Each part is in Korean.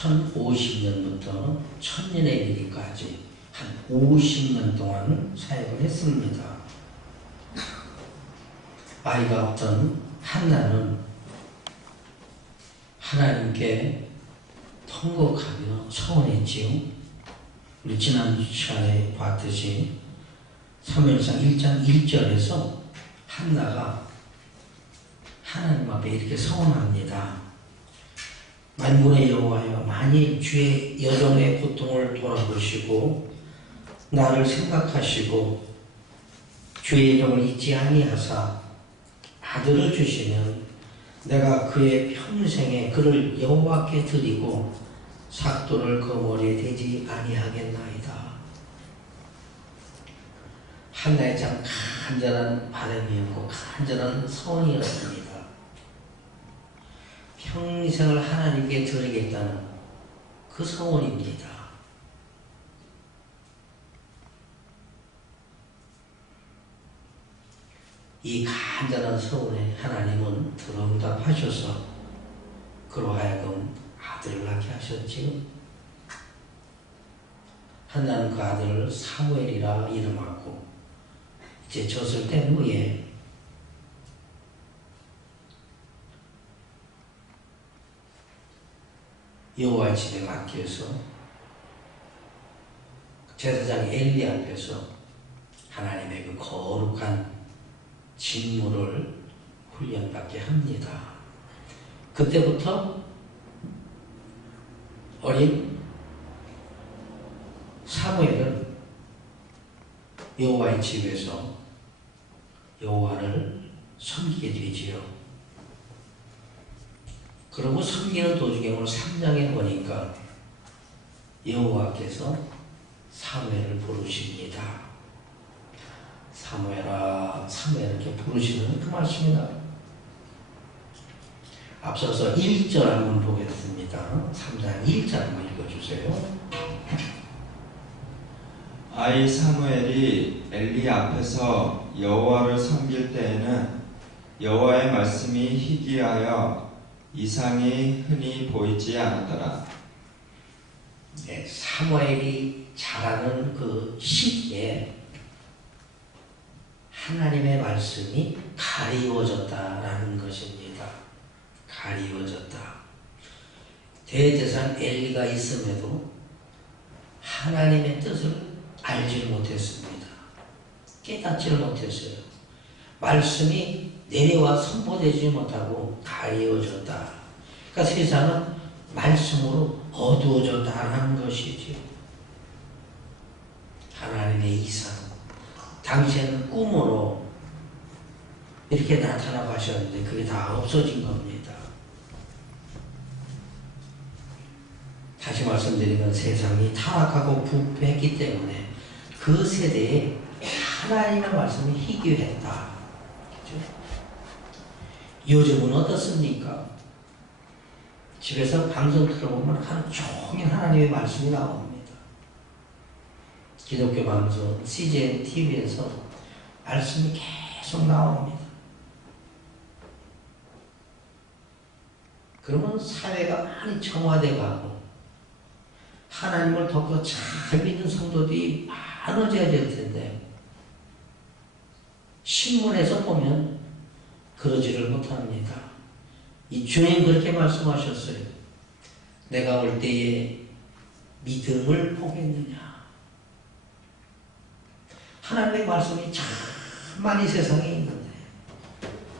1050년부터 천년에 이르기까지 한 50년 동안 사역을 했습니다. 아이가 없던 한나는 하나님께 통곡하며 서원했지요. 우리 지난 시간에 봤듯이 사무엘상 1장 1절에서 한나가 하나님 앞에 이렇게 서원합니다. 만군의 여호와여, 만일 주의 여종의 고통을 돌아보시고 나를 생각하시고 주의 여종을 잊지 아니하사 아들을 주시면 내가 그의 평생에 그를 여호와께 드리고 삭도를 그 머리에 대지 아니하겠나이다. 한나의 참 간절한 바람이었고 간절한 소원이었습니다. 평생을 하나님께 드리겠다는 그 소원입니다. 이 간절한 소원에 하나님은 들응답하셔서 그로 하여금 아들을 낳게 하셨지요. 한나는 그 아들을 사무엘이라 이름하고 이제 젖을 뗀 후에 여호와의 집에 맡겨서 제사장 엘리 앞에서 하나님의 그 거룩한 직무를 훈련받게 합니다. 그때부터 어린 사무엘은 여호와의 집에서 여호와를 섬기게 되지요. 그리고 섬기는 도중에 오늘 3장에 보니까 여호와께서 사무엘을 부르십니다. 사무엘아, 사무엘 이렇게 부르시는 그 말씀이다. 앞서서 1절 한번 보겠습니다. 3장 1절 한번 읽어주세요. 아이 사무엘이 엘리 앞에서 여호와를 섬길 때에는 여호와의 말씀이 희귀하여 이상이 흔히 보이지 않았더라. 네, 사무엘이 자라는 그 시기에 하나님의 말씀이 가리워졌다라는 것입니다. 가리워졌다. 대제사장 엘리가 있음에도 하나님의 뜻을 알지 못했습니다. 깨닫지를 못했어요. 말씀이 내려와 선포되지 못하고 가리워졌다. 그러니까 세상은 말씀으로 어두워졌다는 것이지. 하나님의 이상, 당시에는 꿈으로 이렇게 나타나고 하셨는데 그게 다 없어진 겁니다. 다시 말씀드리면 세상이 타락하고 부패했기 때문에 그 세대에 하나님의 말씀이 희귀했다. 그죠? 요즘은 어떻습니까? 집에서 방송 틀어보면 하루 종일 하나님의 말씀이 나옵니다. 기독교 방송 CGN TV에서 말씀이 계속 나옵니다. 그러면 사회가 많이 정화돼 가고 하나님을 더 잘 믿는 성도들이 많아져야 될 텐데 신문에서 보면 그러지를 못합니다. 이 주님 그렇게 말씀하셨어요. 내가 올 때에 믿음을 보겠느냐. 하나님의 말씀이 참 많이 세상에 있는데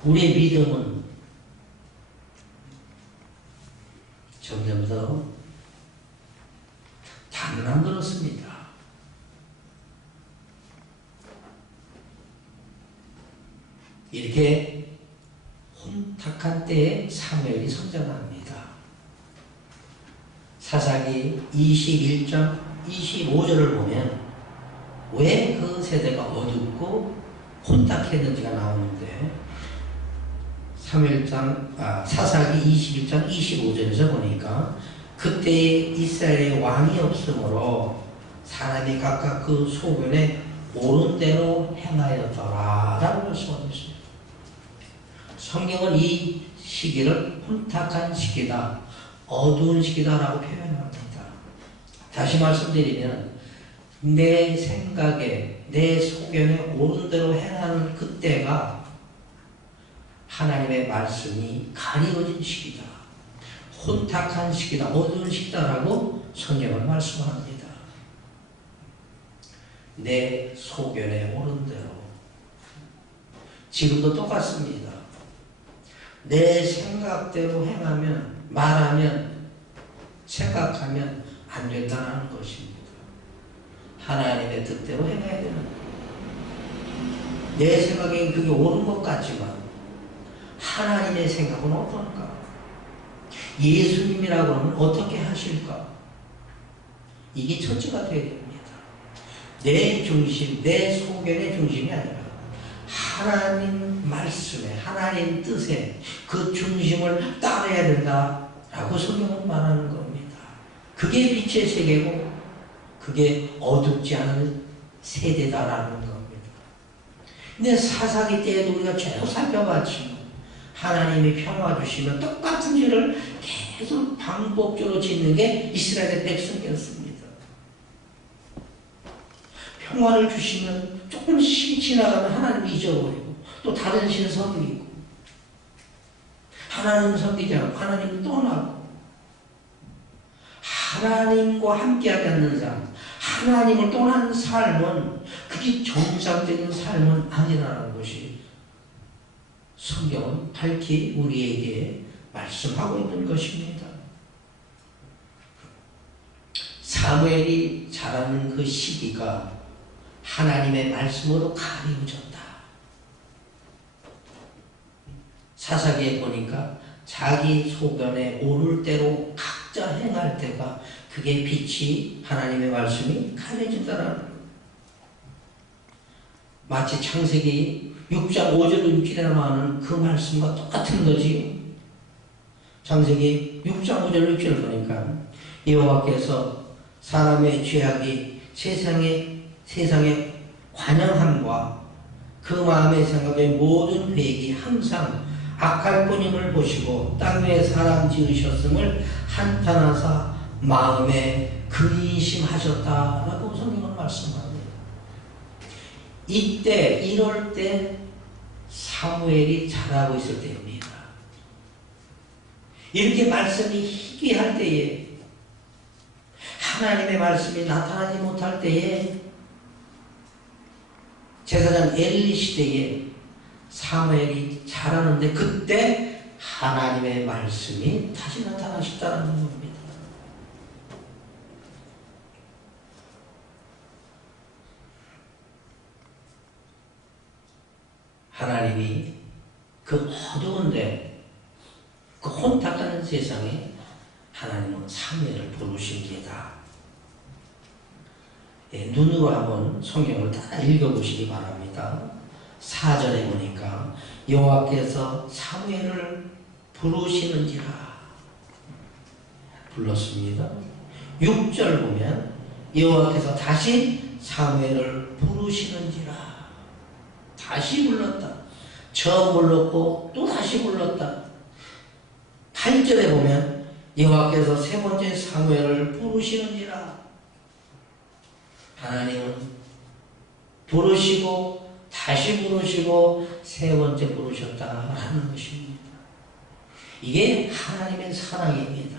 우리의 믿음은 점점 더 단단해졌습니다. 이렇게 혼탁한 때에 사무엘이 성장합니다. 사사기 21장 25절을 보면 왜 그 세대가 어둡고 혼탁했는지가 나오는데 사사기 21장 25절에서 보니까 그때에 이스라엘의 왕이 없으므로 사람이 각각 그 소견에 옳은 대로 행하였더라 라고 말씀하셨어요. 성경은 이 시기를 혼탁한 시기다, 어두운 시기다라고 표현합니다. 다시 말씀드리면 내 생각에 내 소견에 옳은 대로 행하는 그때가 하나님의 말씀이 가리워진 시기다. 혼탁한 시기다. 어두운 시기다라고 성경은 말씀합니다. 내 소견에 옳은 대로. 지금도 똑같습니다. 내 생각대로 행하면, 말하면, 생각하면 안 된다는 것입니다. 하나님의 뜻대로 행해야 되는 거예요. 내 생각엔 그게 옳은 것 같지만 하나님의 생각은 어떤가? 예수님이라고 하면 어떻게 하실까? 이게 첫째가 되어야 됩니다. 내 중심, 내 소견의 중심이 아니라 하나님 말씀에, 하나님 뜻에 그 중심을 따라야 된다라고 성경은 말하는 겁니다. 그게 빛의 세계고 그게 어둡지 않은 세대다라는 겁니다. 근데 사사기 때에도 우리가 쭉 살펴봤지만 하나님이 평화 주시면 똑같은 죄를 계속 반복적으로 짓는 게 이스라엘의 백성이었습니다. 평화를 주시면 조금씩 지나가면 하나님이 잊어버리고 또 다른 신 섬기고 하나님 섬기지 않고 하나님 떠나고 하나님과 함께하지 않는 삶, 하나님을 떠난 삶은 그게 정상적인 삶은 아니라는 것이 성경은 밝히 우리에게 말씀하고 있는 것입니다. 사무엘이 자라는 그 시기가 하나님의 말씀으로 가리워졌다. 사사기에 보니까 자기 소견에 오를 대로 각자 행할 때가 그게 빛이 하나님의 말씀이 가려진다는 거예요. 마치 창세기 6장 5절 6절에 나오는 그 말씀과 똑같은 거지. 창세기 6장 5절 6절을 보니까 여호와께서 사람의 죄악이 세상의 관영함과 그 마음의 생각의 모든 계획이 항상 악할 뿐임을 보시고 땅 위에 사람 지으셨음을 한탄하사 마음에 근심하셨다라고 성경은 말씀합니다. 이때 이럴 때 사무엘이 자라고 있을 때입니다. 이렇게 말씀이 희귀할 때에 하나님의 말씀이 나타나지 못할 때에 제사장 엘리 시대에 사무엘이 자라는데 그때 하나님의 말씀이 다시 나타나셨다는 겁니다. 하나님이 그 어두운데 그 혼탁한 세상에 하나님은 사무엘을 부르신 게다. 눈으로 한번 성경을 다 읽어보시기 바랍니다. 4절에 보니까 여호와께서 사무엘을 부르시는지라 불렀습니다. 6절 보면 여호와께서 다시 사무엘을 부르시는지라 다시 불렀다. 처음 불렀고 또 다시 불렀다. 8절에 보면 여호와께서 세 번째 사무엘을 부르시는지라 하나님은 부르시고 다시 부르시고 세 번째 부르셨다라는 것입니다. 이게 하나님의 사랑입니다.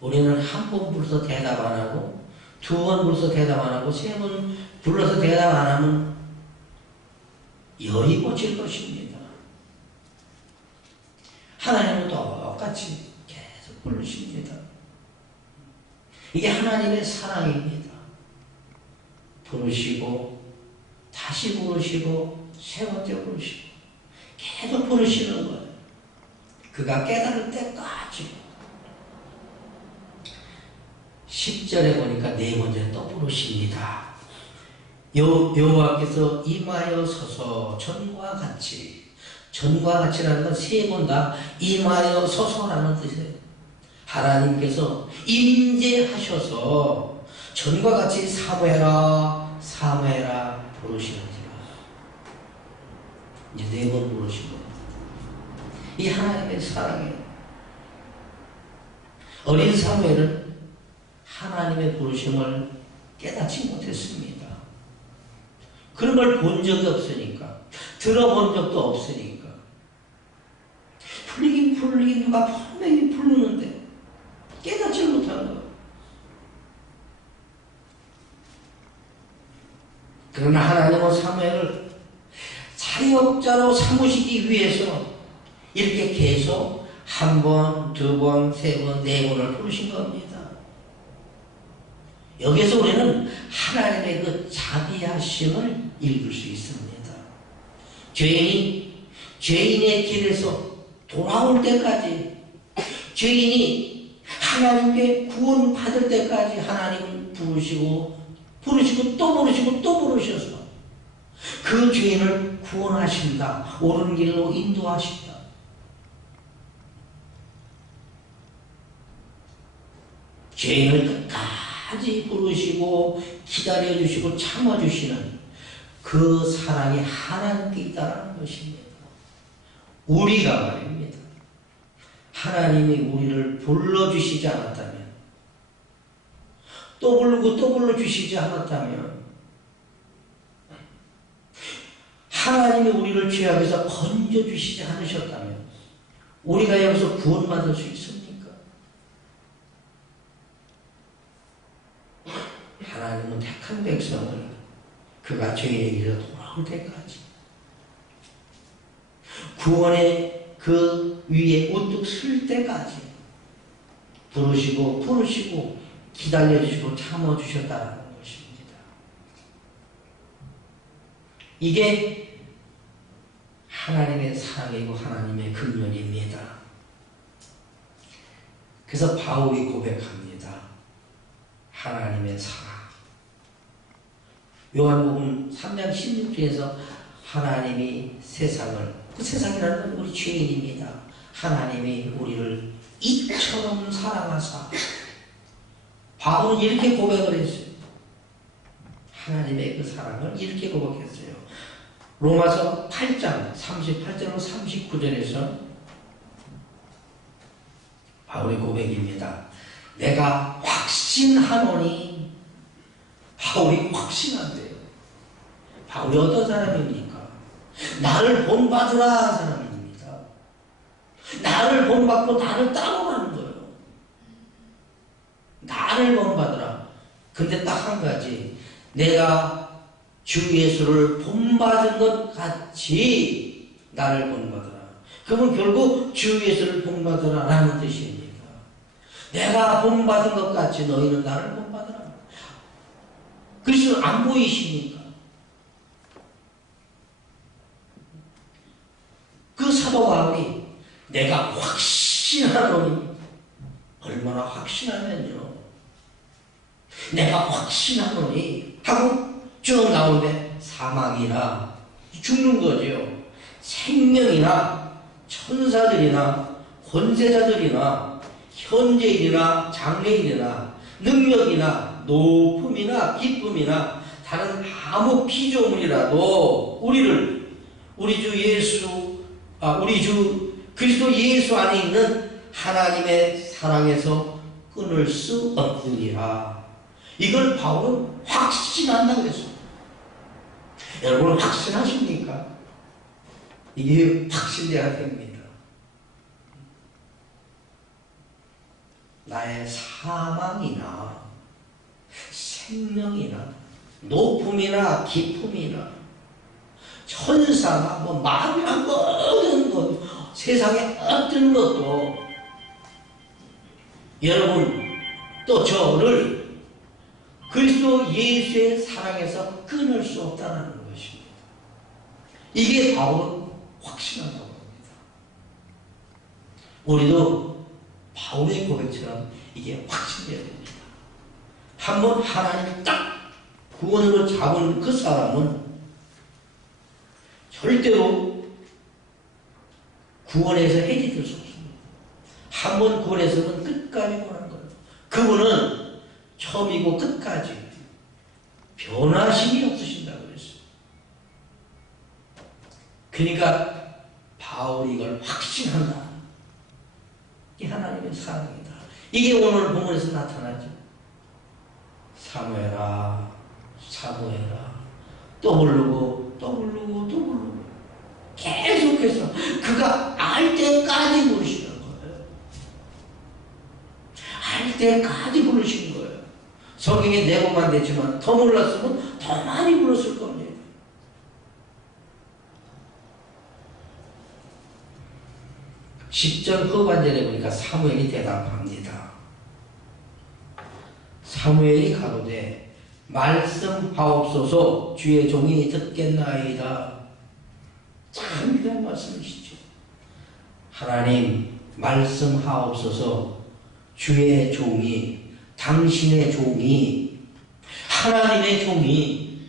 우리는 한 번 불러서 대답 안 하고 두 번 불러서 대답 안 하고 세 번 불러서 대답 안 하면 열이 꽂힐 것입니다. 하나님은 똑같이 계속 부르십니다. 이게 하나님의 사랑입니다. 부르시고 다시 부르시고 세 번째 부르시고 계속 부르시는 거예요. 그가 깨달을 때까지. 10절에 보니까 네 번째 또 부르십니다. 여호와께서 임하여 서서 전과 같이, 전과 같이라는 건 세 번 다 임하여 서서라는 뜻이에요. 하나님께서 임재하셔서 전과 같이 사무해라 사무해라 부르시는지라. 이제 네 번 부르신 겁니다. 이 하나님의 사랑이에요. 어린 사무엘은 하나님의 부르심을 깨닫지 못했습니다. 그런 걸 본 적이 없으니까, 들어본 적도 없으니까. 풀리긴 누가 분명히 부르는데 깨닫지 못한 거예요. 그러나 하나님은 사무엘을 사역자로 삼으시기 위해서 이렇게 계속 한 번, 두 번, 세 번, 네 번을 부르신 겁니다. 여기서 우리는 하나님의 그 자비하심을 읽을 수 있습니다. 죄인의 길에서 돌아올 때까지, 죄인이 하나님께 구원받을 때까지 하나님은 부르시고 또 부르셔서 그 죄인을 구원하신다. 옳은 길로 인도하신다. 죄인을 끝까지 부르시고 기다려주시고 참아주시는 그 사랑이 하나님께 있다는 것입니다. 우리가 말입니다. 하나님이 우리를 불러주시지 않았다면, 또 부르고 또 불러주시지 않았다면, 하나님이 우리를 죄악에서 건져주시지 않으셨다면 우리가 여기서 구원받을 수 있습니까? 하나님은 택한 백성을 그가 죄인의 길로 돌아올 때까지 구원의 그 위에 우뚝 설 때까지 부르시고 기다려주시고 참아주셨다는 것입니다. 이게 하나님의 사랑이고 하나님의 긍휼입니다. 그래서 바울이 고백합니다. 하나님의 사랑. 요한복음 3장 16절에서 하나님이 세상을, 그 세상이라는 건 우리 죄인입니다. 하나님이 우리를 이처럼 사랑하사. 바울은 이렇게 고백을 했어요. 하나님의 그 사랑을 이렇게 고백했어요. 로마서 8장 38절로 39절에서 바울의 고백입니다. 내가 확신하노니. 바울이 확신한대요. 바울이 어떤 사람입니까? 나를 본받으라 사람입니다. 나를 본받고 나를 따라가는 거예요. 나를 본받으라. 근데 딱 한 가지, 내가 주 예수를 본받은 것 같이 나를 본받으라. 그러면 결국 주 예수를 본받으라 라는 뜻입니다. 내가 본받은 것 같이 너희는 나를 본받으라. 그리스도는 안 보이십니까? 그 사도 바울이 내가 확신하노니, 얼마나 확신하면요, 내가 확신하노니 하고 쭉 나오는데 사망이나 죽는 거죠. 생명이나 천사들이나 권세자들이나 현재일이나 장래일이나 능력이나 높음이나 기쁨이나 다른 아무 피조물이라도 우리 주 그리스도 예수 안에 있는 하나님의 사랑에서 끊을 수 없으리라. 이걸 바울은 확신한다고 했습니다. 여러분 확신하십니까? 이게 확신돼야 됩니다. 나의 사망이나 생명이나 높음이나 기쁨이나 천사나 마귀나 모든 것, 세상의 어떤 것도 여러분 또 저를 그리스도 예수의 사랑에서 끊을 수 없다는 것입니다. 이게 바울은 확신한다고 합니다. 우리도 바울의 고백처럼 이게 확신돼야 됩니다. 한번 하나님 딱 구원으로 잡은 그 사람은 절대로 구원에서 해지될 수 없습니다. 한번 구원에서는 끝까지 구원한 거예요. 그분은 처음이고 끝까지 변화심이 없으신다고 그랬어요. 그러니까 바울이 이걸 확신한다. 이게 하나님의 사랑이다. 이게 오늘 본문에서 나타나죠. 사무엘아, 사무엘아. 또 부르고 또 부르고 또 부르고 계속해서 그가 알 때까지 부르시는 거예요. 알 때까지 부르시는 거예요. 성경에 4번만 됐지만 더 몰랐으면 더 많이 불렀을 겁니다. 10절 후반절에 보니까 사무엘이 대답합니다. 사무엘이 가로되 말씀하옵소서 주의 종이 듣겠나이다. 참 귀한 말씀이시죠. 하나님 말씀하옵소서 주의 종이, 당신의 종이, 하나님의 종이,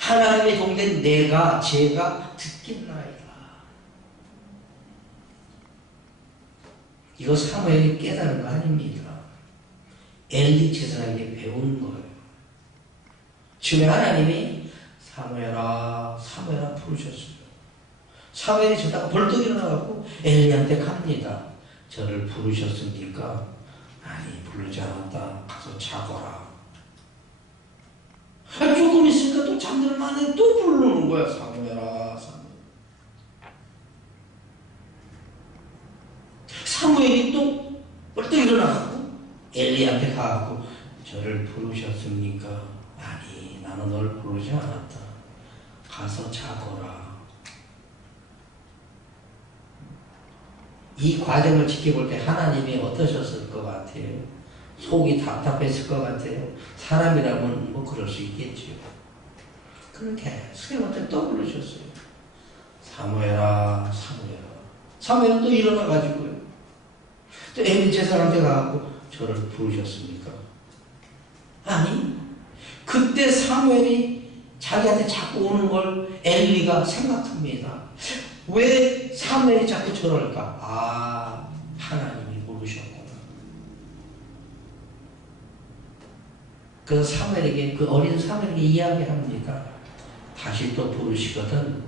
하나님의 종된 내가, 제가 듣겠나이다. 이거 사무엘이 깨달은 거 아닙니다. 엘리 제사장에게 배운 거예요. 주의 하나님이 사무엘아, 사무엘아 부르셨어요. 사무엘이 저다가 벌떡 일어나갖고 엘리한테 갑니다. 저를 부르셨습니까? 아니, 부르지 않았다. 가서 자거라. 조금 있으니까 또 잠들만해 또 부르는 거야. 사무엘아, 사무엘. 사무엘이 또 벌떡 일어나갖고 엘리한테 가갖고 저를 부르셨습니까? 아니, 나는 널 부르지 않았다. 가서 자거라. 이 과정을 지켜볼 때 하나님이 어떠셨을 것 같아요? 속이 답답했을 것 같아요? 사람이라면 뭐 그럴 수 있겠지요. 그렇게 스님한테 또 부르셨어요. 사무엘아, 사무엘아. 사무엘은 또 일어나가지고요. 또 엘리 제사장한테 가갖고 저를 부르셨습니까? 아니, 그때 사무엘이 자기한테 자꾸 오는 걸 엘리가 생각합니다. 왜 사무엘이 자꾸 저럴까? 아, 하나님이 부르셨구나. 그래서 사무엘에게, 그 어린 사무엘에게 이야기합니다. 다시 또 부르시거든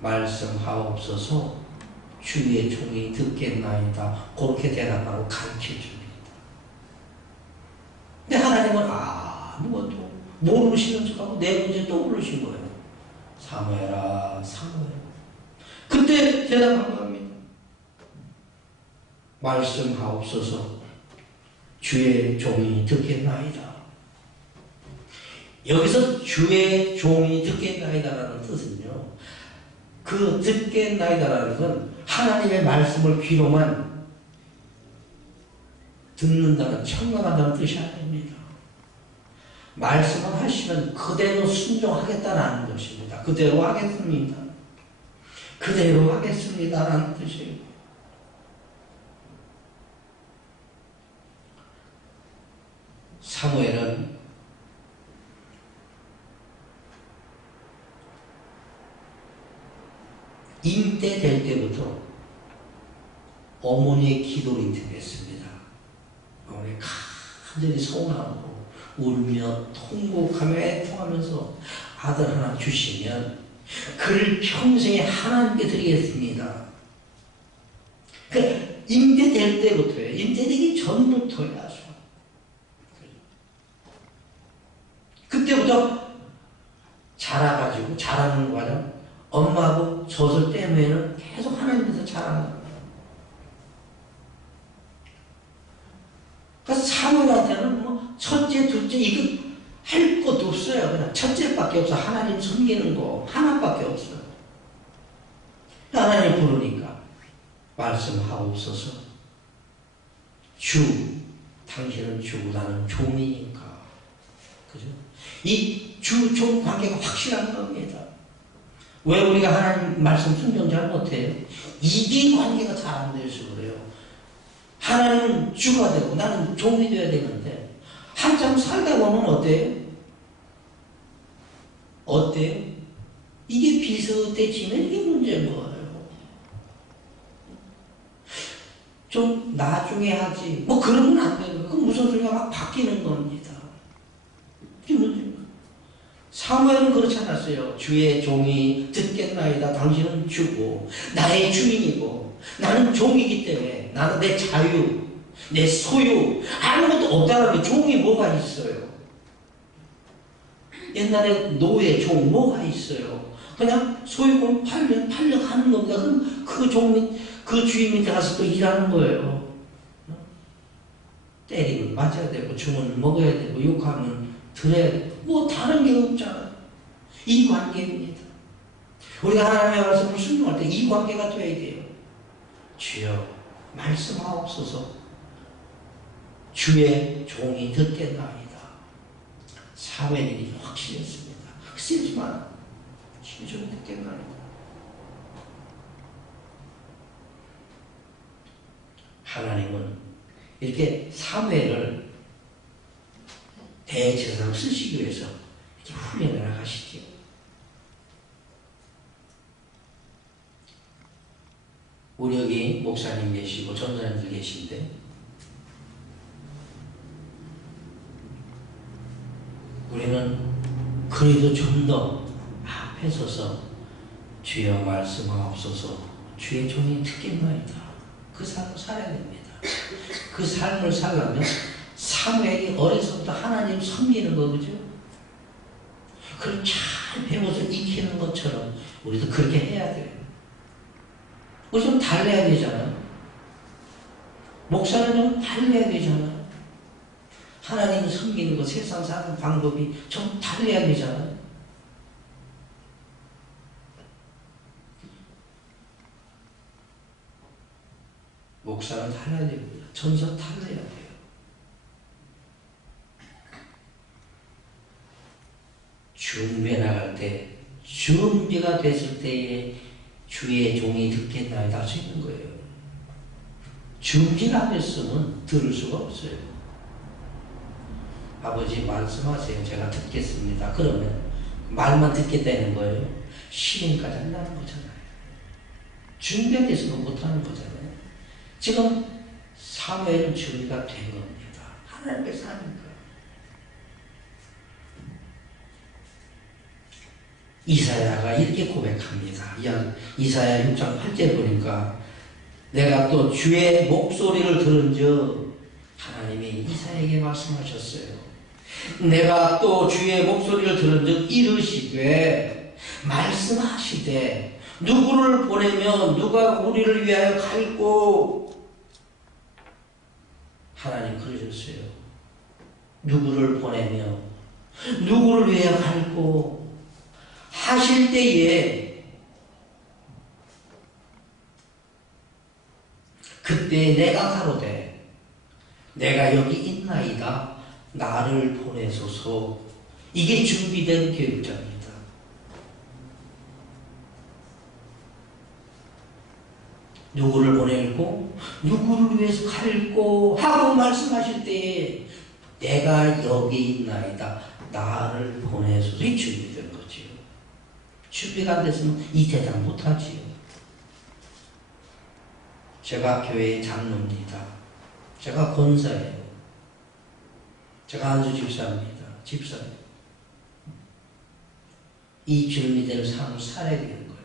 말씀하옵소서 주의 종이 듣겠나이다. 그렇게 대답하고 가르쳐줍니다. 근데 하나님은 아무것도 모르시는 척하고 네 번째 또 부르신 거예요. 사무엘아, 사무엘. 그때 대답한 겁니다. 말씀하옵소서 주의 종이 듣겠나이다. 여기서 주의 종이 듣겠나이다라는 뜻은요, 그 듣겠나이다라는 건 하나님의 말씀을 귀로만 듣는다는, 청각한다는 뜻이 아닙니다. 말씀을 하시면 그대로 순종하겠다는 것입니다. 그대로 하겠습니다. 그대로 하겠습니다라는 뜻이에요. 사무엘은 임대 될 때부터 어머니의 기도를 인터뷰했습니다. 어머니 간절히 서운하고 울며 통곡하며 애통하면서 아들 하나 주시면 그를 평생에 하나님께 드리겠습니다. 그 임대될 때부터요. 임대되기 전부터야. 그때부터 자라가지고 자라는 과정, 엄마하고 젖을 떼면은 계속 하나님께서 자라는 거예요. 그러니까 사무엘한테는 뭐 첫째, 둘째 이거 할 것도 없어요. 그냥 첫째밖에 없어. 하나님 섬기는 거 하나밖에 없어요. 하나님 부르니까 말씀하옵소서. 주, 당신은 주, 나는 종이니까. 그죠? 이 주-종 관계가 확실한 겁니다. 왜 우리가 하나님 말씀 순종 잘 못해요? 이게 관계가 잘 안 돼서 그래요. 하나님은 주가 되고 나는 종이 되어야 되는데 한참 살다 보면 어때요? 어때요? 이게 비슷해지면 이게 문제인 거예요. 좀 나중에 하지. 뭐 그러면 안 돼요. 그건 무슨 소리가 막 바뀌는 겁니다. 이게 문제입니다. 사무엘은 그렇지 않았어요. 주의 종이 듣겠나이다. 당신은 주고 나의 주인이고 나는 종이기 때문에 나는 내 자유, 내 소유 아무것도 없다는 게 종이 뭐가 있어요. 옛날에 노예, 종 뭐가 있어요. 그냥 소유권 팔면 하는 겁니다. 그럼 그 종이 그 주인 밑에 가서 또 일하는 거예요. 때리면 맞아야 되고 주면 먹어야 되고 욕하면 들어야 되고 뭐 다른 게 없잖아요. 이 관계입니다. 우리가 하나님의 말씀을 순종할 때 이 관계가 돼야 돼요. 주여 말씀하옵소서. 주의 종이 듣겠나이다. 사무엘이 확신했습니다. 확신했지만 주의 종이 듣겠나이다. 하나님은 이렇게 사무엘을 대제사장 쓰시기 위해서 이렇게 훈련을 나가시죠. 우리 여기 목사님 계시고 전사님들 계신데 우리는 그래도 좀 더 앞에 서서 주여 말씀하옵소서. 주의 종이 듣겠나이다. 그 삶을 살아야 됩니다. 그 삶을 살려면 사무엘이 어려서부터 하나님 섬기는 거 그죠? 그걸 잘 배워서 익히는 것처럼 우리도 그렇게 해야 돼요. 우리 좀 달래야 되잖아요. 목사는 좀 달래야 되잖아요. 하나님 섬기는 거 세상 사는 방법이 좀 달래야 되잖아요. 목사는 달라야 됩니다. 전사 달라야 돼요. 준비해 나갈 때, 준비가 됐을 때에 주의 종이 듣겠나이다 할 수 있는 거예요. 준비가 안 됐으면 들을 수가 없어요. 아버지 말씀하세요. 제가 듣겠습니다. 그러면 말만 듣겠다는 거예요. 실행까지 한다는 거잖아요. 준비가 됐으면 못하는 거잖아요. 지금 사무엘은 준비가 된 겁니다. 하나님께서 하는 거예요. 이사야가 이렇게 고백합니다. 이사야 6장 8절 보니까 내가 또 주의 목소리를 들은즉 하나님이 이사야에게 말씀하셨어요. 내가 또 주의 목소리를 들은즉 이르시되 말씀하시되 누구를 보내면 누가 우리를 위하여 갈고 하나님 그러셨어요. 누구를 보내며 누구를 위하여 갈고 하실 때에 그때 내가 가로되 내가 여기 있나이다 나를 보내소서. 이게 준비된 교육자입니다. 누구를 보낼고 누구를 위해서 갈고 하고 말씀하실 때에 내가 여기 있나이다 나를 보내소서. 이 준비된 거지요. 준비가 안 됐으면 이 대답 못하지요. 제가 교회의 장로입니다. 제가 권사예요. 제가 안수 집사입니다. 집사예요. 이 준비된 삶을 살아야 되는 거예요.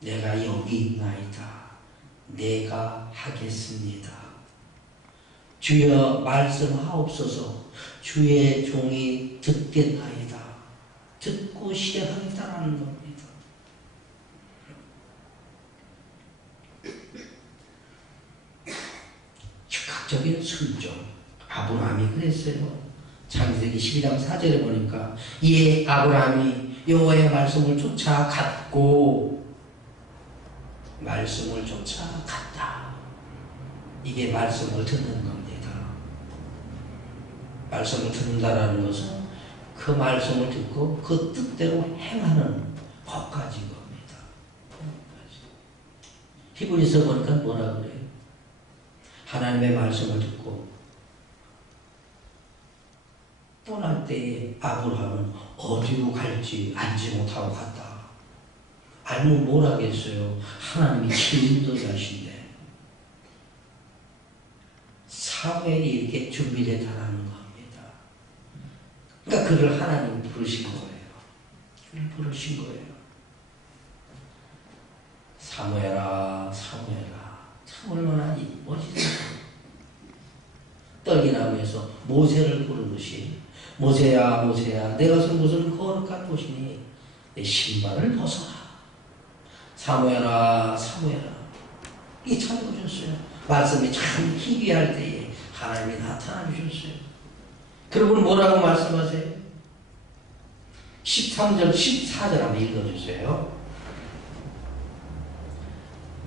내가 여기 있나이다. 내가 하겠습니다. 주여 말씀하옵소서. 주의 종이 듣겠나이다. 듣고 실행하겠다라는 겁니다. 즉각적인 순종. 아브라함이 그랬어요. 창세기 12장 4절에 보니까 이에 아브라함이 여호와의 말씀을 쫓아갔고 말씀을 쫓아갔다. 이게 말씀을 듣는 겁니다. 말씀을 듣는다라는 것은 그 말씀을 듣고 그 뜻대로 행하는 것까지인 겁니다. 히브리서 보니까 뭐라 그래요? 하나님의 말씀을 듣고 떠날 때에 아브라함은 어디로 갈지 알지 못하고 갔다. 알면 뭘 하겠어요? 하나님이 7인도자신데 사무엘이 이렇게 준비됐다는 겁니다. 그러니까 그를 하나님 부르신 거예요. 그를 부르신 거예요. 사무엘아, 사무엘아. 참 얼마나 멋있어요. 떨기나무에서 모세를 부르듯이 모세야, 모세야, 내가 선 곳은 거룩한 곳이니 내 신발을 벗어라. 사무엘아, 사무엘아. 이게 참 보셨어요. 말씀이 참 희귀할 때에 하나님이 나타나 주셨어요. 그리고 뭐라고 말씀하세요? 13절, 14절 한번 읽어주세요.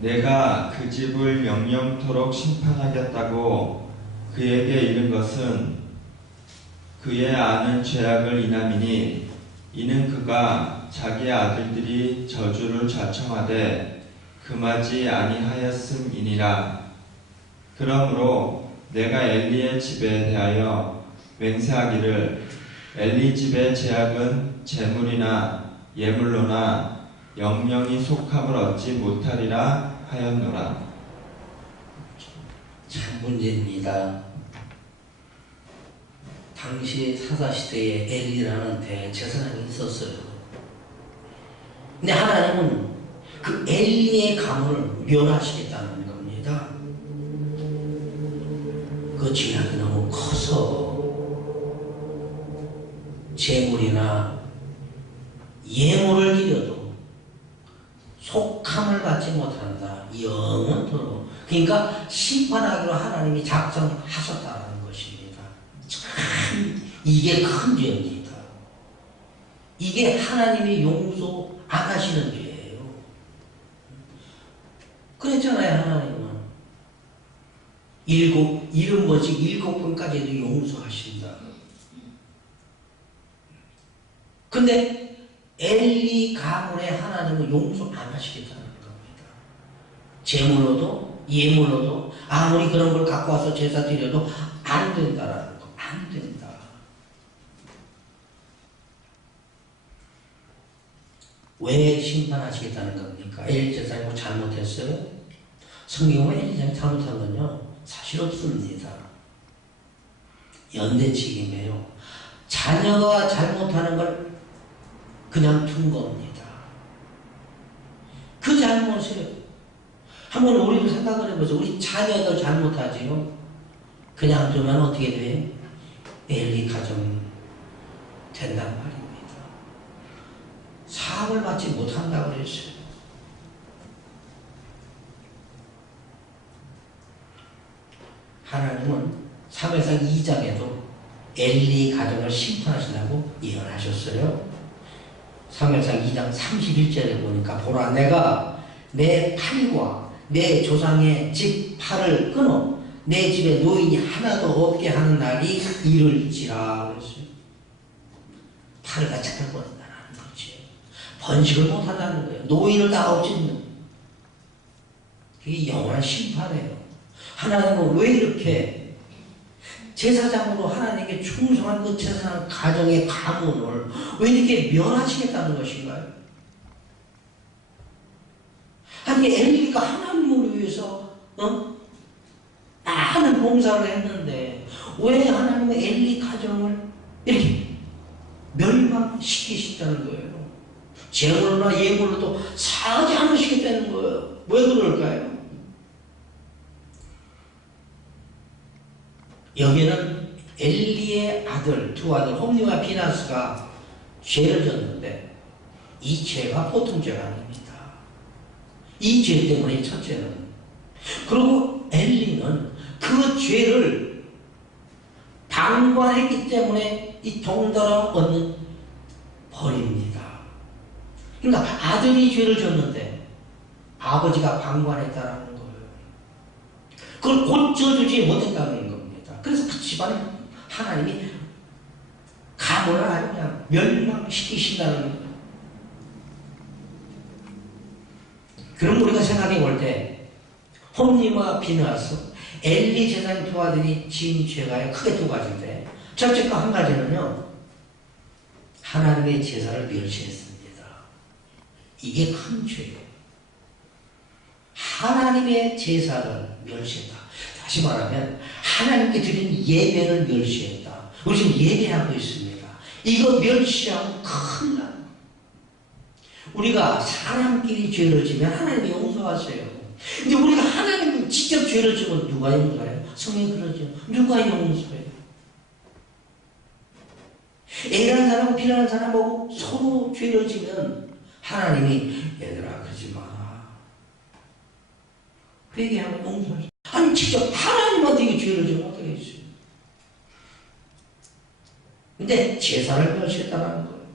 내가 그 집을 영영토록 심판하겠다고 그에게 이른 것은 그의 아는 죄악을 인함이니 이는 그가 자기 아들들이 저주를 자청하되 금하지 아니하였음이니라. 그러므로 내가 엘리의 집에 대하여 맹세하기를 엘리 집의 죄악은 재물이나 예물로나 영영이 속함을 얻지 못하리라 하였노라. 참 문제입니다. 당시 사사시대에 엘리라는 대제사장이 있었어요. 근데 하나님은 그 엘리의 가문을 멸하시겠다는 겁니다. 그 죄악이 너무 커서 재물이나 예물을 드려도 속함을 받지 못한다. 영원토록. 그러니까 심판하기로 하나님이 작정하셨다는 것입니다. 참 이게 큰 죄입니다. 이게 하나님이 용서 안 하시는 죄예요. 그랬잖아요. 하나님은 70번씩 7번까지도 용서하신다. 근데 엘리 가문의 하나님은 용서 안 하시겠다는 겁니다. 재물로도 예물로도 아무리 그런 걸 갖고 와서 제사 드려도 안 된다라는 거. 안 된다. 왜 심판하시겠다는 겁니까? 엘리 제사장이 뭐 잘못했어요? 성경에 엘리 제사장이 잘못한 건요 사실 없습니다. 연대책임이에요. 자녀가 잘못하는 걸 그냥 둔 겁니다. 그 잘못을 한번 우리도 생각을 해보세요. 우리 자녀들 잘못하지요. 그냥 두면 어떻게 돼요? 엘리 가정이 된단 말입니다. 사함을 받지 못한다고 그랬어요. 하나님은 사무엘상 2장에도 엘리 가정을 심판하신다고 예언하셨어요. 사무엘상 2장 31절에 보니까 보라 내가 내 팔과 내 조상의 집 팔을 끊어 내 집에 노인이 하나도 없게 하는 날이 이를지라 그랬어요. 팔을 다 잡아버린다는 거지. 번식을 못한다는 거예요. 노인을 다 없애는. 그게 영원한 심판이에요. 하나님은 왜 이렇게 제사장으로 하나님께 충성한 그 제사장 가정의 가문을 왜 이렇게 멸하시겠다는 것인가요? 아니 엘리가 하나님을 위해서 많은 봉사를 했는데 왜 하나님은 엘리 가정을 이렇게 멸망시키시다는 거예요? 재물로나 예물로도 사지 않으시겠다는 거예요. 왜 그럴까요? 여기에는 엘리의 아들, 두 아들 홈리와 비나스가 죄를 졌는데 이 죄가 보통 죄가 아닙니다. 이 죄 때문에 첫째는 그리고 엘리는 그 죄를 방관했기 때문에 이 동달아 얻는 벌입니다. 그러니까 아들이 죄를 졌는데 아버지가 방관했다는 거예요. 그걸 고쳐주지 못했다는 겁니다. 그래서 그 집안을 하나님이 가문을 아주 그냥 멸망시키신다는 거예요. 그럼 우리가 생각해 볼 때 홈리와 비나스 엘리 제사장 두 아들이 지은 죄가 크게 두 가지인데 첫째가 한 가지는요 하나님의 제사를 멸시했습니다. 이게 큰 죄예요. 하나님의 제사를 멸시했다. 다시 말하면 하나님께 드린 예배를 멸시했다. 우리 지금 예배하고 있습니다. 이거 멸시하면 큰일 나요. 우리가 사람끼리 죄를 지면 하나님이 용서하세요. 근데 우리가 하나님이 직접 죄를 지면 누가 용서해요? 성경이 그러죠. 누가 용서해요? A라는 사람하고 B라는 사람하고 서로 죄를 지면 하나님이 얘들아 그러지 마라. 회개하면 용서해. 아니 직접 하나님한테 이 죄를 지면 어떻게 했어요? 근데 제사를 멸시했다는 거예요.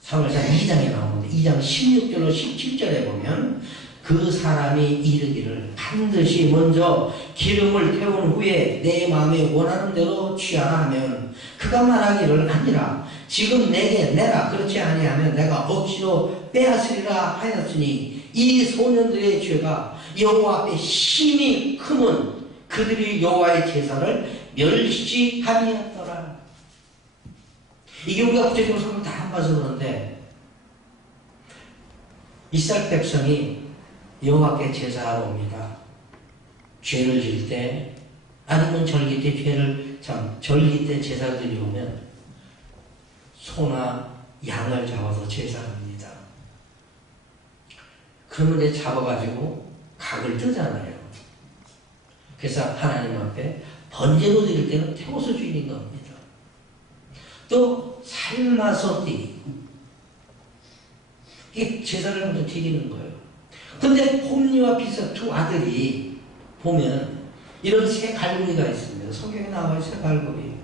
사무엘상 2장에 나오는데 2장 16절로 17절에 보면 그 사람이 이르기를 반드시 먼저 기름을 태운 후에 내 마음에 원하는 대로 취하라 하면 그가 말하기를 아니라 지금 내게 내라 그렇지 아니하면 내가 억지로 빼앗으리라 하였으니 이 소년들의 죄가 여호와 앞에 심히 크면 그들이 여호와의 제사를 멸시하니였더라. 이게 우리가 구체적으로 성경 다 안 봐서 그런데 이스라엘 백성이 여호와께 제사하러 옵니다. 죄를 질 때 아니면 절기 때 절기 때 제사를 드리오면 소나 양을 잡아서 제사합니다. 그러면 이제 잡아가지고 각을 뜨잖아요. 그래서 하나님 앞에 번제로 드릴 때는 태워서 주는 겁니다. 또 삶아서 드리고 이게 제사를 먼저 드리는 거예요. 근데 홈리와 비슷한 두 아들이 보면 이런 새 갈고리가 있습니다. 성경에 나와요. 새 갈고리.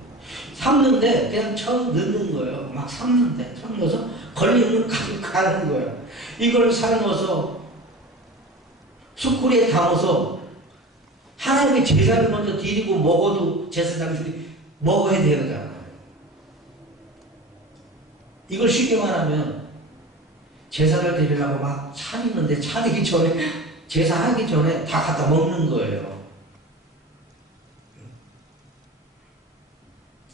삶는데 그냥 넣는 거예요. 막 삶는데 삶아서 걸리면 가는 거예요. 이걸 삶아서 숯불에 담아서 하나님의 제사를 먼저 드리고 먹어도 제사장들이 먹어야 되잖아요. 이걸 쉽게 말하면 제사를 드리려고 막 차리는데 차리기 전에 제사하기 전에 다 갖다 먹는 거예요.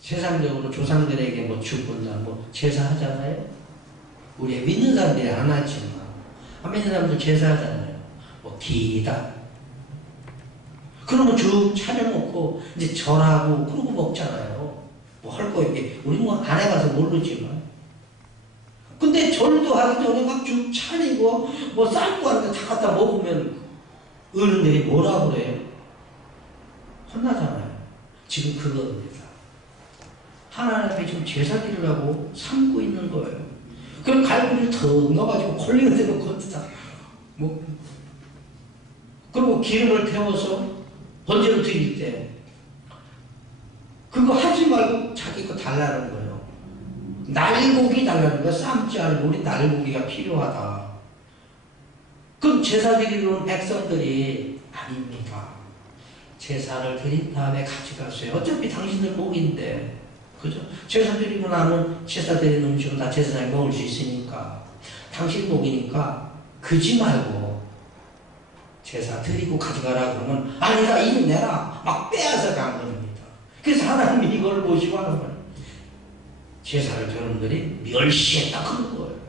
세상적으로 조상들에게 뭐 죽은다 뭐 제사하잖아요. 우리 믿는 사람들이 안 하지만 안 믿는 사람들 제사하잖아요. 뭐 기다 그러면 쭉 차려놓고 이제 절하고 그러고 먹잖아요. 뭐 할 거 이렇게 우리 뭐 안 해봐서 모르지만 근데 절도 하기 전에 막 쭉 차리고 뭐 삶고 하는데 다 갖다 먹으면 어른들이 뭐라 그래요? 혼나잖아요. 지금 그겁니다. 하나님 앞에 지금 제사 드리려고 삶고 있는 거예요. 그럼 갈고리를 더 넣어가지고 걸리는 대로 걷다 뭐 그리고 기름을 태워서 번제로 드릴 때 그거 하지 말고 자기 거 달라는 거예요. 날고기 달라는 거야. 삶지 않고 우리 날고기가 필요하다. 그럼 제사 드리러 온 백성들이 아닙니다. 제사를 드린 다음에 가져가세요. 어차피 당신들 목인데 그죠? 제사 드리고 나면 제사 드린 음식은 다 제사장이 먹을 수 있으니까 당신 목이니까 그지 말고 제사 드리고 가져가라 그러면 아니다 이거 내라 막 빼앗아 간 겁니다. 그래서 하나님이 이걸 보시고 하는 거예요. 제사를 저놈들이 멸시했다 그런 거예요.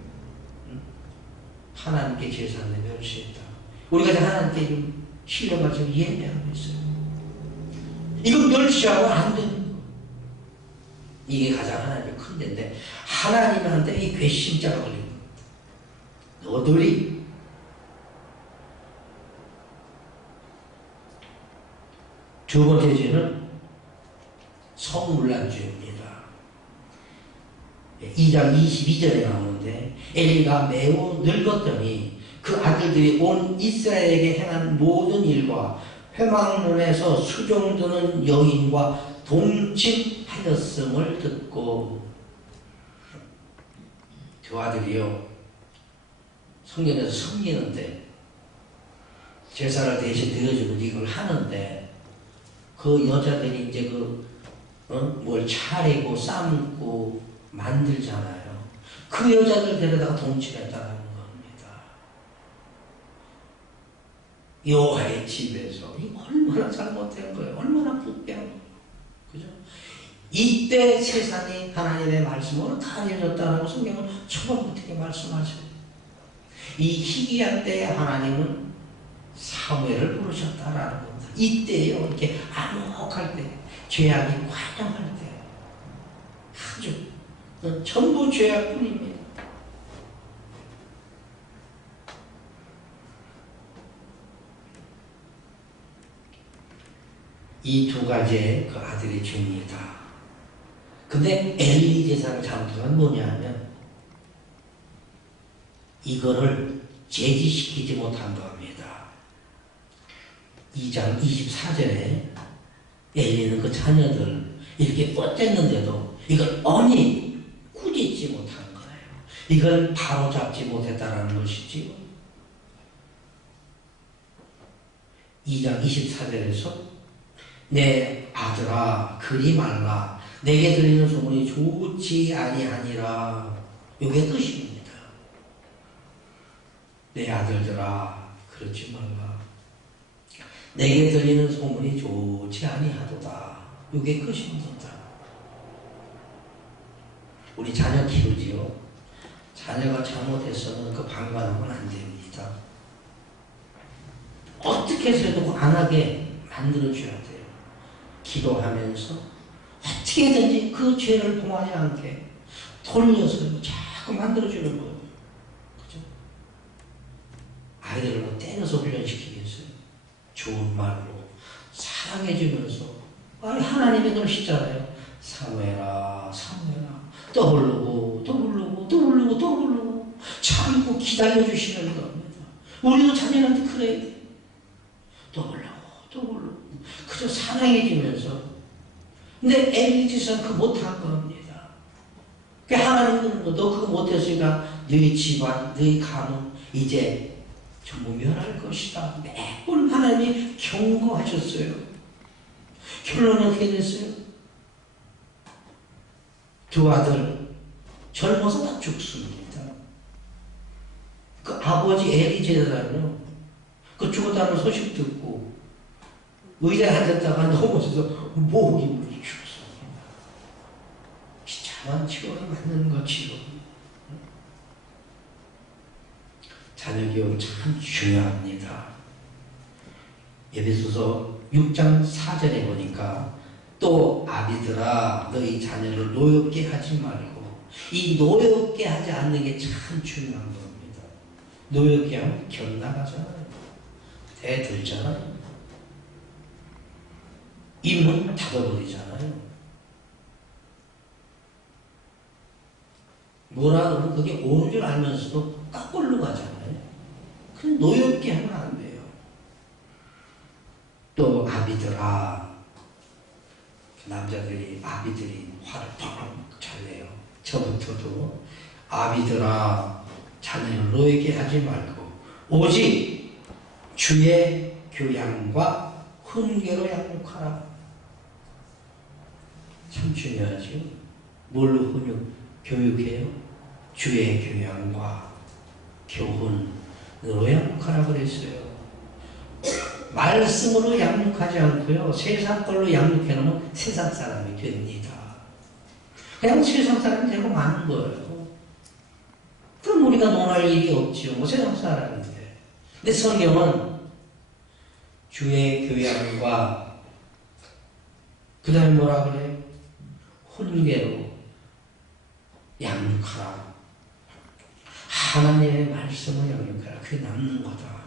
하나님께 제사를 멸시했다. 우리가 이제 하나님께 좀 신뢰가 좀 예배하고 있어요. 이건 멸시하고 안 되는 거예요. 이게 가장 하나님의 큰 데인데 하나님한테 이 괘씸자가 걸린 겁니다. 너들이 두 번째 죄는 성물란죄입니다. 2장 22절에 나오는데 엘리가 매우 늙었더니 그 아들들이 온 이스라엘에게 행한 모든 일과 회막문에서 수종드는 여인과 동침하였음을 듣고 두 아들이요 성전에서 섬기는데 제사를 대신 드려주고 이걸 하는데 그 여자들이 이제 뭘 차리고 삶고 만들잖아요. 그 여자들 데려다가 동침했다는 겁니다. 여호와의 집에서 이거 얼마나 잘못된 거예요. 얼마나 부패한 그죠? 이때 세상이 하나님의 말씀으로 다 알려졌다고 성경은 초반부터 말씀하셔요. 이 희귀한 때에 하나님은 사무엘을 부르셨다라는 겁니다. 이때요 이렇게 암흑할 때 죄악이 관영할 때 아주 전부 죄악뿐입니다. 이 두 가지의 그 아들이 죽니다. 근데 엘리 제사를 잘못한 건 뭐냐면 이거를 제지시키지 못한 겁니다. 2장 24절에 엘리는 그 자녀들 이렇게 뻗댔는데도 이걸 엄히 꾸짖지 못한 거예요. 이걸 바로잡지 못했다는 것이지요. 2장 24절에서 내 아들아 그리 말라 내게 들리는 소문이 좋지 아니하니라. 이게 끝입니다. 내 아들들아 그러지 말라. 내게 들리는 소문이 좋지 아니하도다. 이게 끝입니다. 우리 자녀 키우지요. 자녀가 잘못했으면 그 방관하면 안 됩니다. 어떻게 해서도 안 하게 만들어줘야 돼요. 기도하면서 어떻게든지 그 죄를 범하지 않게 돌려서 자꾸 만들어주는 거예요. 그죠? 아이들을 뭐 때려서 훈련시키겠어요. 좋은 말로 사랑해주면서 하나님의 것이잖아요. 사모해라 사모해라 떠오르고 떠오르고 떠오르고 떠오르고 참고 기다려주시는 겁니다. 우리도 자녀한테 그래야 돼요. 떠오르고 떠오르고 그저 사랑해주면서. 근데 엘리지선 그거 못한 겁니다. 그 하나님은 너 그거 못했으니까 너희 집안 너희 가문 이제 전부 멸할 것이다. 매번 하나님이 경고하셨어요. 결론은 어떻게 됐어요? 두 아들 젊어서 다 죽습니다. 그 아버지 엘리 제사장은요, 그 죽었다는 소식 듣고 의자에 앉았다가 넘어져서 목이 물이 죽었습니다. 비참한 치료를 받는 것이요. 자녀 교육 참 중요합니다. 에베소서 6장 4절에 보니까 또 아비들아 너희 자녀를 노엽게 하지 말고, 이 노엽게 하지 않는 게 참 중요한 겁니다. 노엽게 하면 곁나가잖아요. 대들잖아요. 입문 닫아버리잖아요. 뭐라 그러면 그게 옳은 줄 알면서도 깎걸로 가잖아요. 그럼 노엽게 하면 안 돼요. 또 아비들아, 남자들이 아비들이 화를 펑펑 잘 내요. 저부터도 아비들아 자녀를 노엽게 하지 말고 오직 주의 교양과 훈계로 양육하라. 참 중요하죠. 뭘로 교육해요? 주의 교양과 교훈으로 양육하라 그랬어요. 말씀으로 양육하지 않고요, 세상 걸로 양육해놓으면 세상 사람이 됩니다. 그냥 세상 사람이 되고 마는 거예요. 그럼 우리가 논할 일이 없지요. 뭐 세상 사람인데. 근데 성경은 주의 교양과 그 다음에 뭐라 그래요? 훈계로 양육하라. 하나님의 말씀을 양육하라. 그게 남는 거다.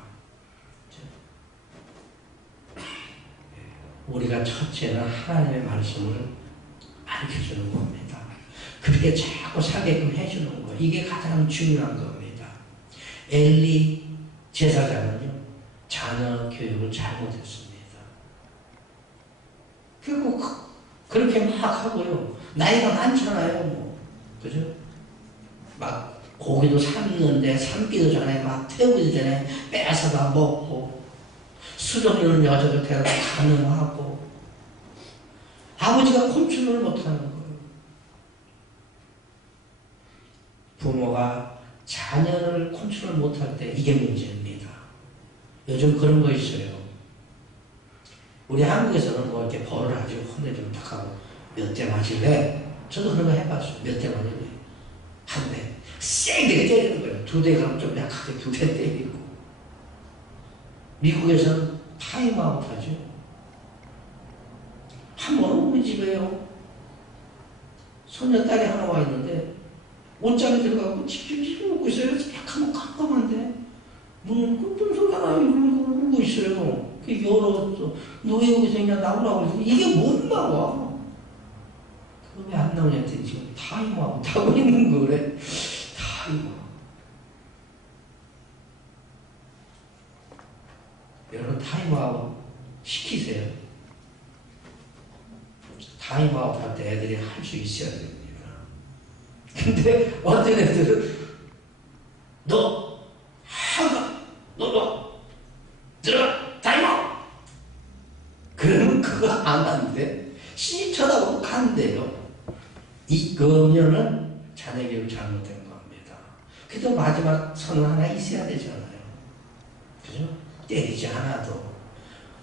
우리가 첫째는 하나님의 말씀을 가르쳐주는 겁니다. 그렇게 자꾸 살게끔 해주는 거예요. 이게 가장 중요한 겁니다. 엘리 제사장은요, 자녀 교육을 잘못했습니다. 그리고 그렇게 막 하고요, 나이가 많잖아요, 뭐. 그죠? 막 고기도 삶는데 삶기도 전에 막 태우기도 전에 뺏어다 먹고, 수정 있는 여자들 데려다 가늠하고, 아버지가 컨트롤을 못하는 거예요. 부모가 자녀를 컨트롤 못할 때 이게 문제입니다. 요즘 그런 거 있어요. 우리 한국에서는 뭐 이렇게 벌을 아주 혼내 좀 딱 하고, 몇 대 맞을래? 저도 그런 거 해봤어요. 몇 대 맞을래? 한 대. 세게 때리는 거예요. 두 대 가면 좀 약하게 두 대 때리고. 미국에서는 타임아웃 하죠. 한 번은 우리 집에요. 손녀딸이 하나 와 있는데 옷장에 들어가고 칩칩칩 먹고 있어요. 약간 깜깜한데 무슨 소리가 나요? 이러고 울고 있어요. 그 열었어. 너 왜 여기서 그냥 나오라고 그랬더니 이게 뭔 말이야? 그거 왜 안 나오냐 했더니 지금 타임아웃 하고 있는 거 그래. 타임아웃. 여러분 타임아웃 시키세요. 타임아웃 할 때 애들이 할 수 있어야 됩니다. 근데 어떤 애들은 너 들어가 타임아웃 그러면 그거 안 하는데 씨 쳐다보고 간대요. 그러면은 자녀 교육 잘못된 겁니다. 그래도 마지막 선은 하나 있어야 되잖아요. 그죠? 때리지 않아도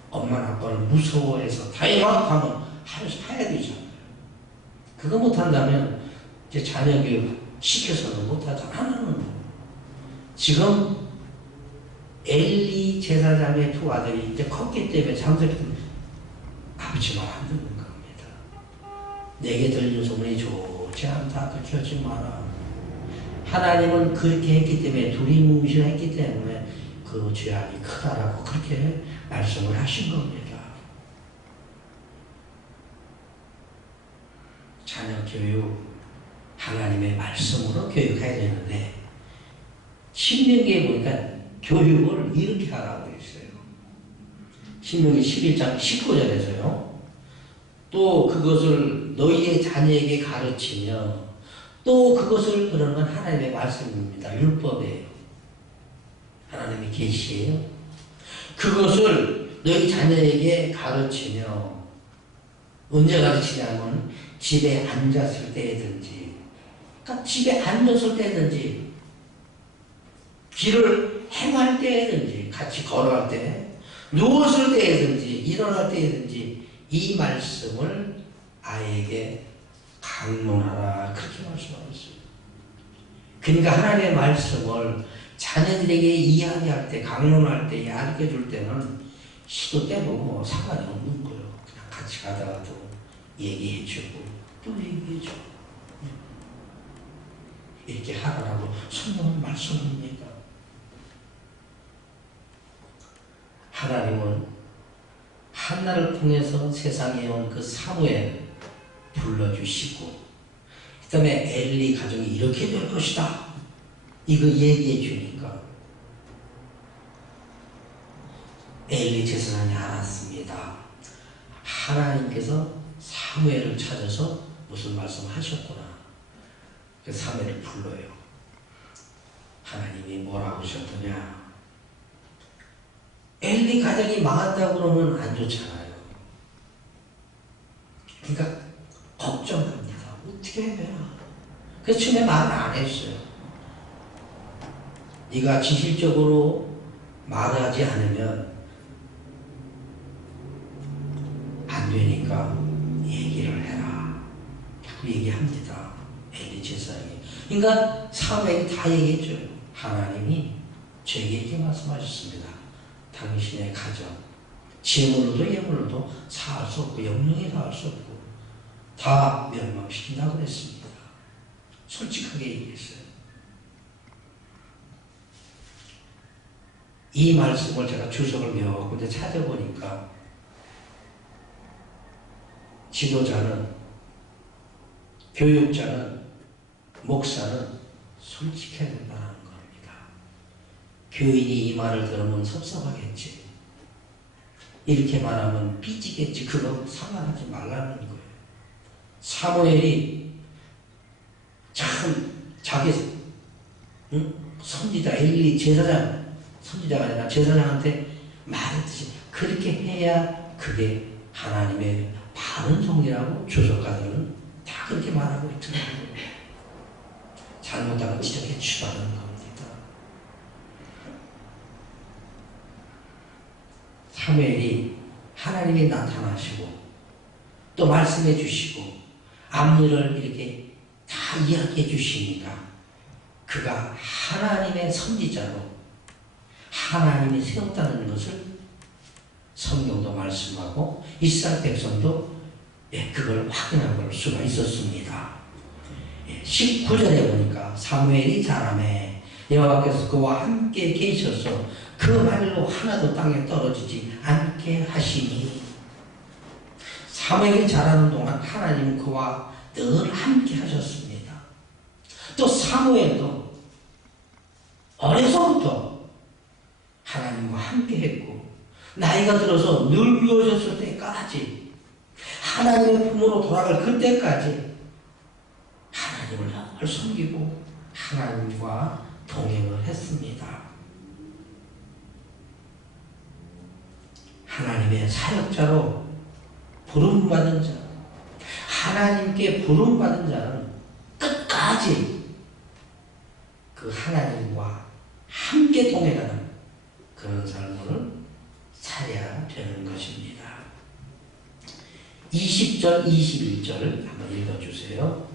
엄마나 아빠를 무서워해서 타임아웃 하면 해야 되잖아요. 그거 못한다면 이제 자녀 교육 시켜서는 못하죠. 하나는 지금 엘리 제사장의 두 아들이 이제 컸기 때문에 잠들기 때문에 아버지 말 안 듣는 겁니다. 내게 들리는 소문이 좋지 않다. 그렇게 하지 마라. 하나님은 그렇게 했기 때문에 두리뭉실했기 때문에 그 죄악이 크다라고 그렇게 말씀을 하신 겁니다. 자녀 교육 하나님의 말씀으로 교육해야 되는데 신명기에 보니까 교육을 이렇게 하라고 했어요. 신명기 11장 19절에서요. 또 그것을 너희의 자녀에게 가르치며 또 그것을 그러는 건 하나님의 말씀입니다. 율법이에요. 하나님의 계시예요. 그것을 너희 자녀에게 가르치며 언제 가르치냐면 집에 앉았을 때든지 그러니까 집에 앉았을 때든지 길을 행할 때든지 같이 걸어갈 때 누웠을 때든지 일어날 때든지 이 말씀을 아이에게 강론하라 그렇게 말씀하셨어요. 그러니까 하나님의 말씀을 자녀들에게 이야기할 때 강론할 때 가르쳐줄 때는 시도 때도 뭐 상관이 없는 거예요. 그냥 같이 가다가도 얘기해주고 또 얘기해주고 이렇게 하라고 성경은 말씀합니다. 하나님은 한나를 통해서 세상에 온 그 사무엘 불러주시고 그 다음에 엘리 가정이 이렇게 될 것이다 이거 얘기해 주니까 엘리 제사장이 알았습니다. 하나님께서 사무엘을 찾아서 무슨 말씀 하셨구나. 그 사무엘을 불러요. 하나님이 뭐라고 하셨더냐. 엘리 가정이 망한다고 그러면 안 좋잖아요. 그러니까 걱정합니다. 어떻게 해야 되나. 그래서 처음에 말을 안 했어요. 네가 지실적으로 말하지 않으면 안 되니까 얘기를 해라. 자꾸 얘기합니다. 엘리 제사장이. 그러니까 사무엘이 다 얘기했죠. 하나님이 제게 이렇게 말씀하셨습니다. 당신의 가정, 재물로도 예물로도 사할 수 없고 영영에 닿을 수 없고 다 멸망시킨다고 그랬습니다. 솔직하게 얘기했어요. 이 말씀을 제가 주석을 외워갖고 이제 찾아보니까 지도자는, 교육자는, 목사는 솔직해야 된다는 겁니다. 교인이 이 말을 들으면 섭섭하겠지. 이렇게 말하면 삐지겠지. 그거 상관하지 말라는 거예요. 사무엘이 참 자기 선지자 엘리 제사장, 선지자가 아니라 제사장한테 말했듯이 그렇게 해야 그게 하나님의 바른 성리라고 주석가들은 다 그렇게 말하고 있더라고요. 잘못하면 지적해 주라는 겁니다. 사무엘이 하나님이 나타나시고 또 말씀해 주시고 앞일을 이렇게 다 이야기해 주시니까 그가 하나님의 선지자로 하나님이 세웠다는 것을 성경도 말씀하고 이스라엘 백성도 그걸 확인할 수가 있었습니다. 19절에 보니까 사무엘이 자라매 여호와께서 그와 함께 계셔서 그 말로 하나도 땅에 떨어지지 않게 하시니 사무엘이 자라는 동안 하나님은 그와 늘 함께 하셨습니다. 또 사무엘도 어려서부터 하나님과 함께 했고 나이가 들어서 늙어졌을 때까지 하나님의 품으로 돌아갈 그때까지 하나님을 늘 섬기고 하나님과 동행을 했습니다. 하나님의 사역자로 부름받은 자, 하나님께 부름받은 자는 끝까지 그 하나님과 함께 동행하는 그런 삶을 살아야 되는 것입니다. 20절, 21절 한번 읽어주세요.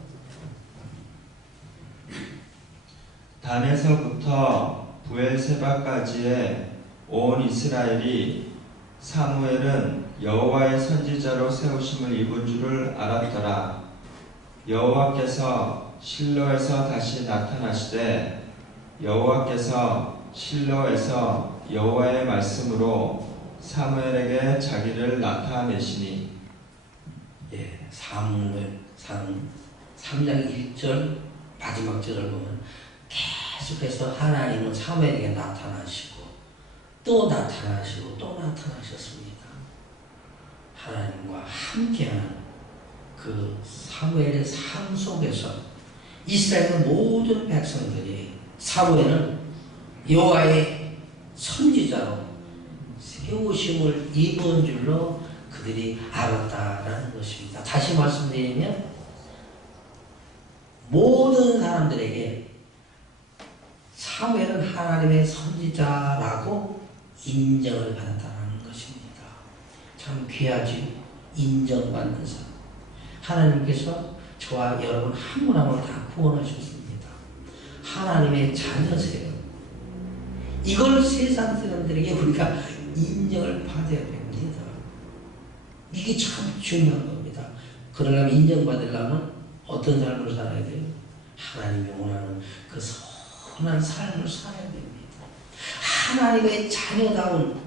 단에서부터 부엘세바까지의 온 이스라엘이 사무엘은 여호와의 선지자로 세우심을 입은 줄을 알았더라. 여호와께서 실로에서 다시 나타나시되 여호와께서 실로에서 여호와의 말씀으로 사무엘에게 자기를 나타내시니. 사무엘 3장 1절 마지막 절을 보면 계속해서 하나님은 사무엘에게 나타나시고 또 나타나시고 또 나타나셨습니다. 하나님과 함께하는 그 사무엘의 삶 속에서 이스라엘의 모든 백성들이 사무엘은 여호와의 선지자로 세우심을 입은 줄로 그들이 알았다라는 것입니다. 다시 말씀드리면 모든 사람들에게 사무엘은 하나님의 선지자라고 인정을 받았다는 것입니다. 참 귀하지. 인정받는 사람. 하나님께서 저와 여러분 한 분 한 분 다 구원하셨습니다. 하나님의 자녀세요. 이걸 세상 사람들에게 우리가 인정을 받아야 됩니다. 이게 참 중요한 겁니다. 그러려면 인정받으려면 어떤 삶을 살아야 돼요? 하나님이 원하는 그 선한 삶을 살아야 됩니다. 하나님의 자녀다운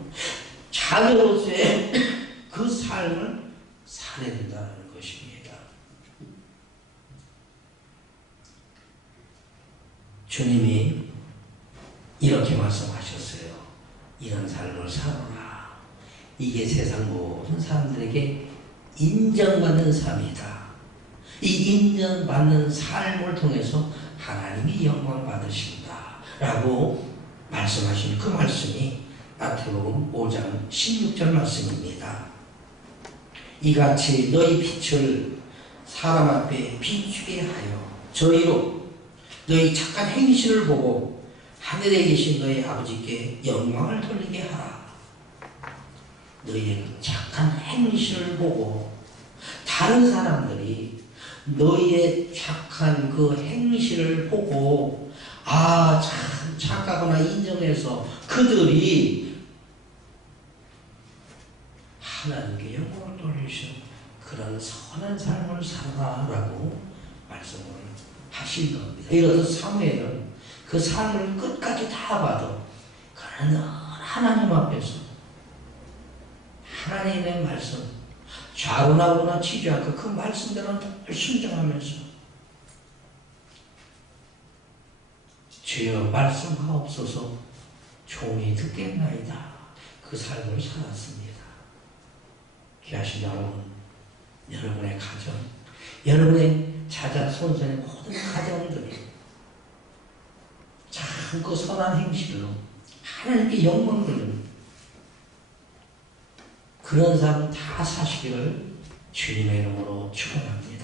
자녀로서의 그 삶을 살아야 된다는 것입니다. 주님이 이렇게 말씀하셨어요. 이런 삶을 살아라. 이게 세상 모든 사람들에게 인정받는 삶이다. 이 인정받는 삶을 통해서 하나님이 영광 받으신다 라고 말씀하신 그 말씀이 마태복음 5장 16절 말씀입니다. 이같이 너희 빛을 사람 앞에 비추게 하여 저희로 너희 착한 행실을 보고 하늘에 계신 너희 아버지께 영광을 돌리게 하라. 너희의 착한 행실을 보고 다른 사람들이 너희의 착한 그 행실을 보고 참 착하거나 인정해서 그들이 하나님께 영광을 돌리시는 그런 선한 삶을 살아라라고 말씀을 하신 겁니다. 이렇듯 사무엘은 그 삶을 끝까지 다 봐도 그는 하나님 앞에서 하나님의 말씀 좌우나거나 치지 않고 그 말씀대로 늘 순종하면서 주여 말씀하옵소서 종이 듣겠나이다. 그 삶을 살았습니다. 귀하신 여러분, 여러분의 가정, 여러분의 자자손손의 모든 가정들이 참 그 선한 행실로 하나님께 영광 돌리는 그런 삶 다 사시기를 주님의 이름으로 축원합니다.